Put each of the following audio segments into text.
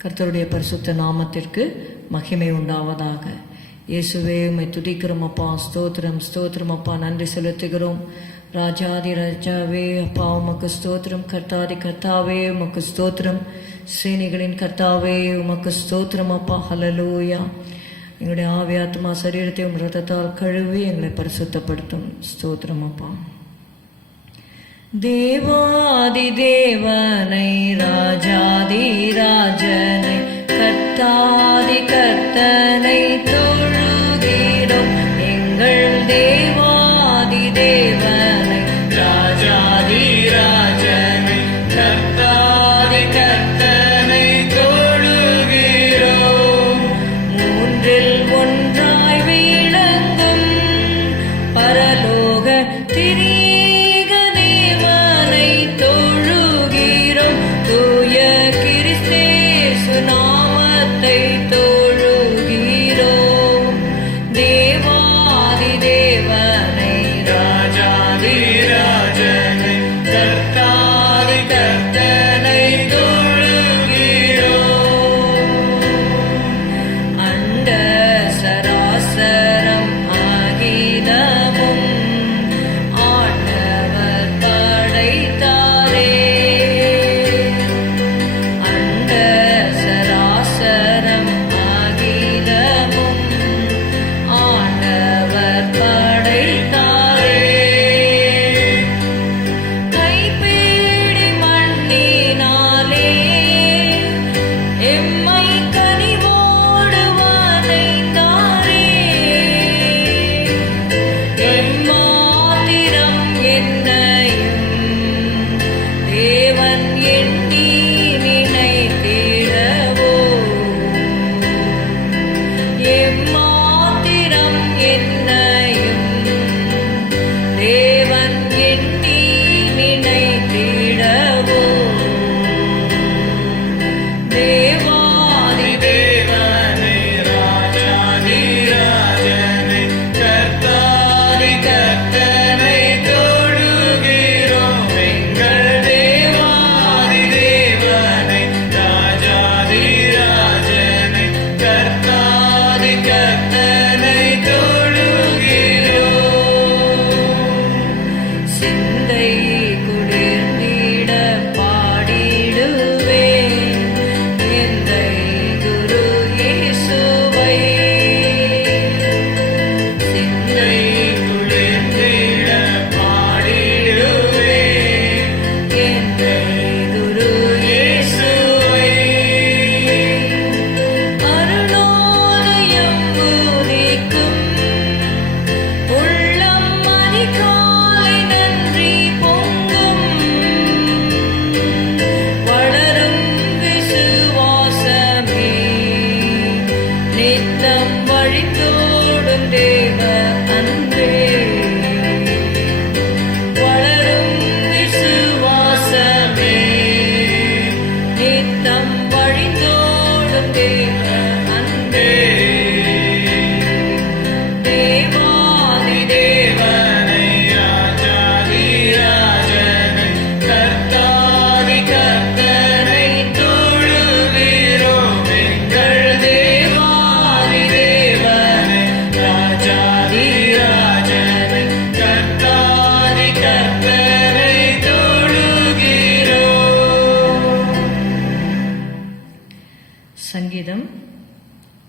கர்த்தருடைய பரிசுத்த நாமத்திற்கு மகிமை உண்டாவதாக. இயேசுவே உம்மை துதிக்கிறோம் அப்பா ஸ்தோத்திரம் ஸ்தோத்திரம் அப்பா நன்றி செலுத்துகிறோம். ராஜாதி ராஜாவே அப்பா உமக்கு ஸ்தோத்திரம். கர்த்தாதி கர்த்தாவே உமக்கு ஸ்தோத்திரம். ஸ்ரீனிகளின் கர்த்தாவே உமக்கு ஸ்தோத்திரம் அப்பா ஹலலூயா எங்களுடைய ஆவி ஆத்மா சரீரத்தை உம் ரத்தத்தால் கழுவி எங்களை பரிசுத்தப்படுத்தும். ஸ்தோத்திரம் அப்பா. தேவாதி தேவனை ராஜாதி ராஜனை கர்த்தாதி கர்த்தனை தோ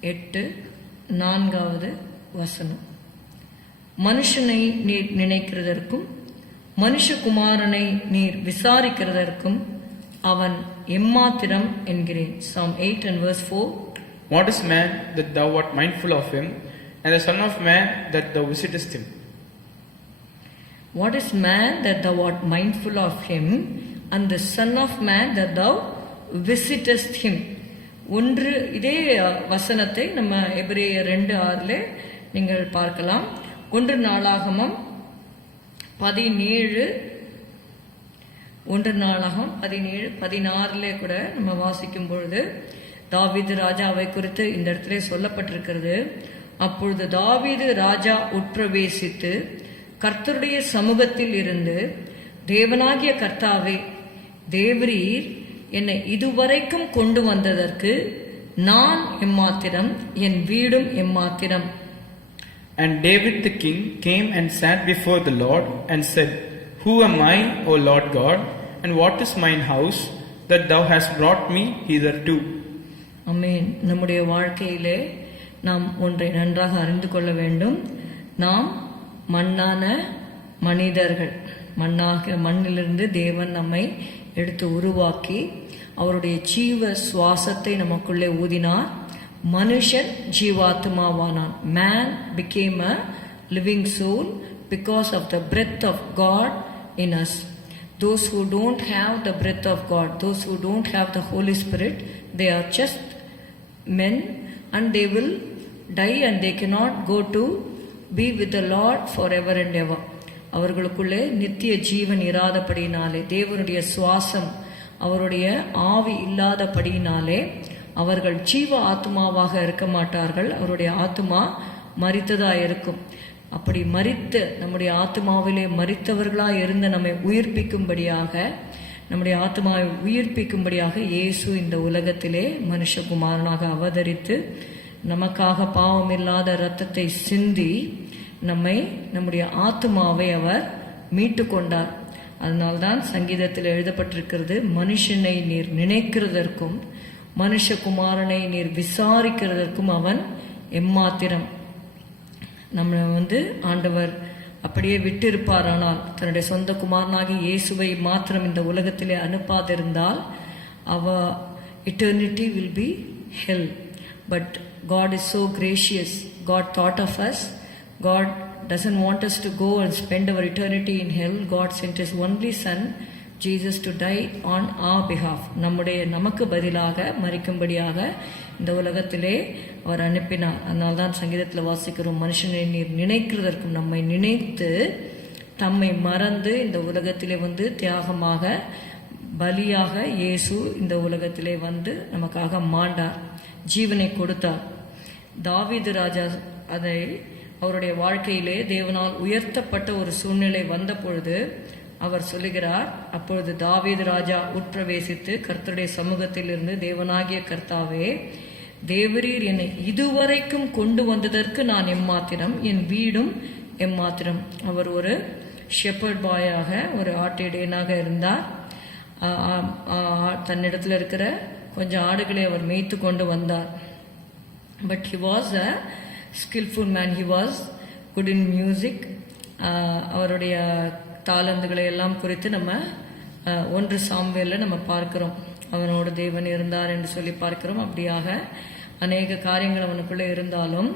எட்டு நான்காவது வசனம் மனுஷனை நீர் நினைக்கிறதற்கும் மனுஷகுமாரனை நீர் விசாரிக்கிறதற்கும் அவன் எம்மாத்திரம் என்கிறேன் psalm eight and verse four is man that thou art mindful of him, and the Son of Man that thou visitest him? What is man that thou art mindful of him, and the Son of Man that thou visitest him? ஒன்று இதே வசனத்தை நம்ம எபிரேய ரெண்டு ஆறில் நீங்கள் பார்க்கலாம். ஒன்று நாளாகமம் பதினேழு ஒன்று நாளாகம் பதினேழு பதினாறில் கூட நம்ம வாசிக்கும் பொழுது தாவீது ராஜாவை குறித்து இந்த இடத்துல சொல்லப்பட்டிருக்கிறது. அப்பொழுது தாவீது ராஜா உட்பிரவேசித்து கர்த்தருடைய சமூகத்தில் இருந்து தேவனாகிய கர்த்தாவே தேவரீர் என்னை இதுவரைக்கும் கொண்டு வந்ததற்கு நான் எம்மாத்திரம் என் வீடும் எம்மாத்திரம் And David the king came and sat before the Lord and said, Who am I, O Lord God, and what is mine house that thou hast brought me hitherto? அமேன் நம்முடைய வாழ்க்கையிலே நாம் ஒன்றை நன்றாக அறிந்து கொள்ள வேண்டும் நாம் மண்ணான மனிதர்கள் மண்ணாக மண்ணிலிருந்து தேவன் நம்மை எடுத்து உருவாக்கி அவருடைய ஜீவ சுவாசத்தை நமக்குள்ளே ஊதினார் மனுஷன் ஜீவாத்மாவானான் man became a living soul because of the breath of God in us those who don't have the breath of God, those who don't have the Holy Spirit, they are just men and they will die and they cannot go to be with the Lord forever and ever. அவர்களுக்குள்ளே நித்திய ஜீவன் இராதபடியினாலே தேவனுடைய சுவாசம் அவருடைய ஆவி இல்லாதபடியினாலே அவர்கள் ஜீவ ஆத்மாவாக இருக்க மாட்டார்கள். அவருடைய ஆத்மா மறித்ததாக இருக்கும். அப்படி மறித்து நம்முடைய ஆத்மாவிலே மறித்தவர்களாக இருந்த நம்மை உயிர்ப்பிக்கும்படியாக நம்முடைய ஆத்மாவை உயிர்ப்பிக்கும்படியாக இயேசு இந்த உலகத்திலே மனுஷகுமாரனாக அவதரித்து நமக்காக பாவமில்லாத இரத்தத்தை சிந்தி நம்மை நம்முடைய ஆத்மாவை அவர் மீட்டு கொண்டார் அதனால்தான் சங்கீதத்தில் எழுதப்பட்டிருக்கிறது மனுஷனை நீர் நினைக்கிறதற்கும் மனுஷகுமாரனை நீர் விசாரிக்கிறதற்கும் அவன் எம்மாத்திரம். நம்மளை வந்து ஆண்டவர் அப்படியே விட்டிருப்பாரானால் தன்னுடைய சொந்த குமாரனாகி இயேசுவை மாத்திரம் இந்த உலகத்திலே அனுப்பாதிருந்தால் our eternity will be hell but God is so gracious God thought of us God doesn't want us to go and spend our eternity in hell. God sent His only Son, Jesus, to die on our behalf. நம்முடைய நமக்கு பதிலாக மறிக்கும்படியாக இந்த உலகத்திலே அவர் அனுப்பினார் அதனால்தான் சங்கீதத்தில் வாசிக்கிறோம் மனுஷனை நீர் நினைக்கிறதற்கும் நம்மை நினைத்து தம்மை மறந்து இந்த உலகத்திலே வந்து தியாகமாக பலியாக இயேசு இந்த உலகத்திலே வந்து நமக்காக மாண்டார் ஜீவனை கொடுத்தார் தாவீது ராஜா அதை அவருடைய வாழ்க்கையிலே தேவனால் உயர்த்தப்பட்ட ஒரு சூழ்நிலை வந்த பொழுது அவர் சொல்லுகிறார் அப்பொழுது தாவீது ராஜா உட்பிரவேசித்து கர்த்தருடைய சமூகத்தில் இருந்து தேவனாகிய கர்த்தாவே தேவரீர் என்னை இதுவரைக்கும் கொண்டு வந்ததற்கு நான் எம்மாத்திரம் என் வீடும் எம்மாத்திரம். அவர் ஒரு ஷெப்பர்ட் பாயாக ஒரு ஆட்டிடையனாக இருந்தார். தன்னிடத்தில் இருக்கிற கொஞ்சம் ஆடுகளை அவர் மேய்த்து கொண்டு வந்தார். But he was a skillful man he was good in music அவருடைய தாளந்துகளை எல்லாம் குறித்து நம்ம uh, ஒன்று சாம்வேலில் நம்ம பார்க்கிறோம். அவனோடு தேவன் இருந்தார் என்று சொல்லி பார்க்கிறோம். அப்படியாக அநேக காரியங்கள் அவனுக்குள்ளே இருந்தாலும்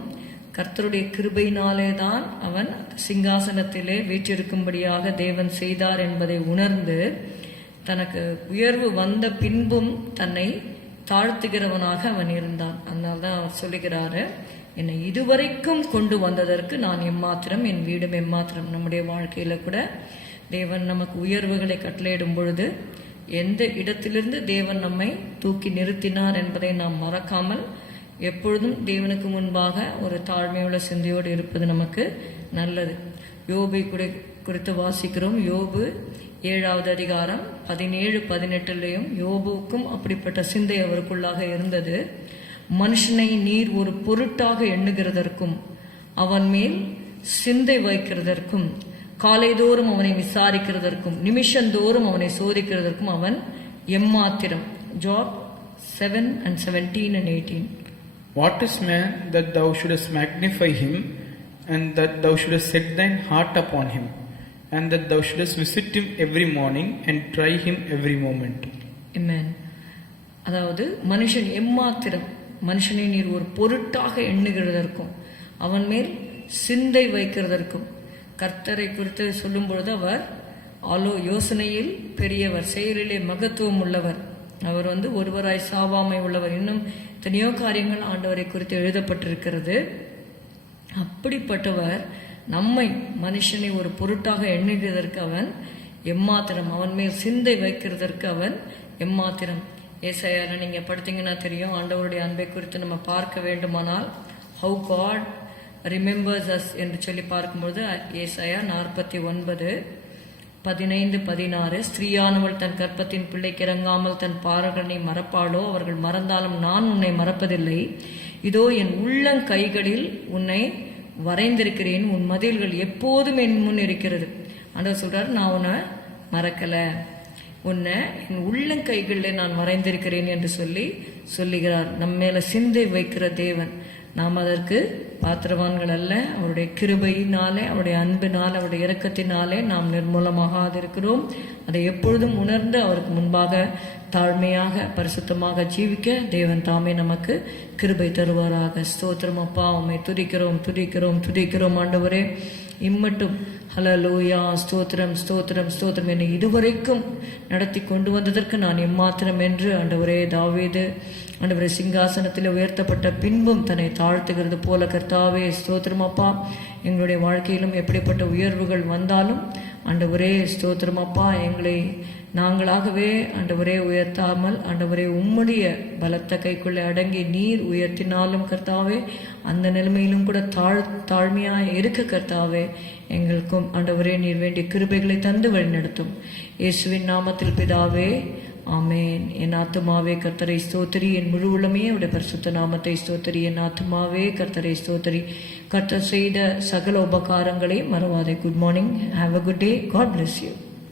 கர்த்தருடைய கிருபையினாலே தான் அவன் சிங்காசனத்திலே வீற்றிருக்கும்படியாக தேவன் செய்தார் என்பதை உணர்ந்து தனக்கு உயர்வு வந்த பின்பும் தன்னை தாழ்த்துகிறவனாக அவன் இருந்தான். அதனால்தான் அவர் சொல்லுகிறாரு என்னை இதுவரைக்கும் கொண்டு வந்ததற்கு நான் எம்மாத்திரம் என் வீடும் எம்மாத்திரம். நம்முடைய வாழ்க்கையில் கூட தேவன் நமக்கு உயர்வுகளை கட்டளையிடும் பொழுது எந்த இடத்திலிருந்து தேவன் நம்மை தூக்கி நிறுத்தினார் என்பதை நாம் மறக்காமல் எப்பொழுதும் தேவனுக்கு முன்பாக ஒரு தாழ்மையுள்ள சிந்தையோடு இருப்பது நமக்கு நல்லது. யோபை குறி குறித்து வாசிக்கிறோம். யோபு ஏழாவது அதிகாரம் பதினேழு பதினெட்டுலேயும் யோபுவுக்கும் அப்படிப்பட்ட சிந்தை அவருக்குள்ளாக இருந்தது. மனுஷனை நீர் ஒரு பொருட்டாக எண்ணுகிறதற்கும் அவன் மேல் சிந்தை வைக்கிறதற்கும் காலைதோறும் அவனை விசாரிக்கிறதற்கும் நிமிஷந்தோறும் அவனை சோதிக்கிறதற்கும் அவன் எம்மாத்திரம் Job seven and seventeen and eighteen What is man that thou shouldest magnify him, and that thou shouldest set thine heart upon him, and that thou shouldest visit him every morning and try him every moment? Amen. அதாவது மனுஷன் எம்மாத்திரம் மனுஷனை நீர் ஒரு பொருட்டாக எண்ணுகிறதற்கும் அவன் மேல் சிந்தை வைக்கிறதற்கும். கர்த்தரை குறித்து சொல்லும் பொழுது அவர் ஆலோ யோசனையில் பெரியவர் செயலிலே மகத்துவம் உள்ளவர். அவர் வந்து ஒருவராய் சாவாமை உள்ளவர். இன்னும் எத்தனையோ காரியங்கள் ஆண்டவரை குறித்து எழுதப்பட்டிருக்கிறது. அப்படிப்பட்டவர் நம்மை மனுஷனை ஒரு பொருட்டாக எண்ணுகிறதற்கு அவன் எம்மாத்திரம் அவன் மேல் சிந்தை வைக்கிறதற்கு அவன் எம்மாத்திரம். ஏசாயால நீங்கள் படித்தீங்கன்னா தெரியும் ஆண்டவருடைய அன்பை குறித்து நம்ம பார்க்க வேண்டுமானால் ஹவு காட் ரிமெம்பர்ஸ் அஸ் என்று சொல்லி பார்க்கும்போது ஏசாயா நாற்பத்தி ஒன்பது பதினைந்து பதினாறு ஸ்திரீயானவள் தன் கற்பத்தின் பிள்ளைக்கு இறங்காமல் தன் பாரகனை மறப்பாளோ? அவர்கள் மறந்தாலும் நான் உன்னை மறப்பதில்லை. இதோ என் உள்ளங்கைகளில் உன்னை வரைந்திருக்கிறேன். உன் மதில்கள் எப்போதும் என் முன் இருக்கிறது. ஆண்டவர் சொல்றாரு நான் உன்னை மறக்கலை. உன்னை என் உள்ளங்கைகளில் நான் மறைந்திருக்கிறேன் என்று சொல்லி சொல்லுகிறார். நம்ம மேலே சிந்தை வைக்கிற தேவன். நாம் அதற்கு பாத்திரவான்கள் அல்ல. அவருடைய கிருபையினாலே அவருடைய அன்பினால் அவருடைய இறக்கத்தினாலே நாம் நிர்மூலமாகாதிருக்கிறோம். அதை எப்பொழுதும் உணர்ந்து அவருக்கு முன்பாக தாழ்மையாக பரிசுத்தமாக ஜீவிக்க தேவன் தாமே நமக்கு கிருபை தருவாராக. ஸ்தோத்திரம் அப்பா உண்மை துதிக்கிறோம் துதிக்கிறோம் துதிக்கிறோம் ஆண்டவரே. இம்மட்டும். ஹலலூயா ஸ்தோத்திரம் ஸ்தோத்திரம் ஸ்தோத்திரம் என்னை இதுவரைக்கும் நடத்தி கொண்டு வந்ததற்கு நான் எம்மாத்திரம் என்று ஆண்டவரே தாவீது ஆண்டவரே சிங்காசனத்தில் உயர்த்தப்பட்ட பின்பும் தன்னை தாழ்த்துகிறது போல கர்த்தாவே ஸ்தோத்திரம் அப்பா. எங்களுடைய வாழ்க்கையிலும் எப்படிப்பட்ட உயர்வுகள் வந்தாலும் ஆண்டவரே ஸ்தோத்திரம் அப்பா. எங்களை நாங்களாகவே ஆண்டவரே உயர்த்தாமல் ஆண்டவரே உம்முடைய பலத்த கைக்குள்ளே அடங்கி நீர் உயர்த்தினாலும் கர்த்தாவே அந்த நிலைமையிலும் கூட தாழ் தாழ்மையாக இருக்க கர்த்தாவே எங்களுக்கும் ஆண்டவரே நீர் வேண்டிய கிருபைகளை தந்து வழிநடத்தும். இயேசுவின் நாமத்தில் பிதாவே ஆமேன். என் ஆத்துமாவே கர்த்தரை ஸ்தோத்திரி. என் முழு உளமே அவருடைய பரிசுத்த நாமத்தை ஸ்தோத்திரி. என் ஆத்துமாவே கர்த்தரை ஸ்தோத்திரி. கர்த்தர் செய்த சகல உபகாரங்களை மறவாதே. Good morning have a good day God bless you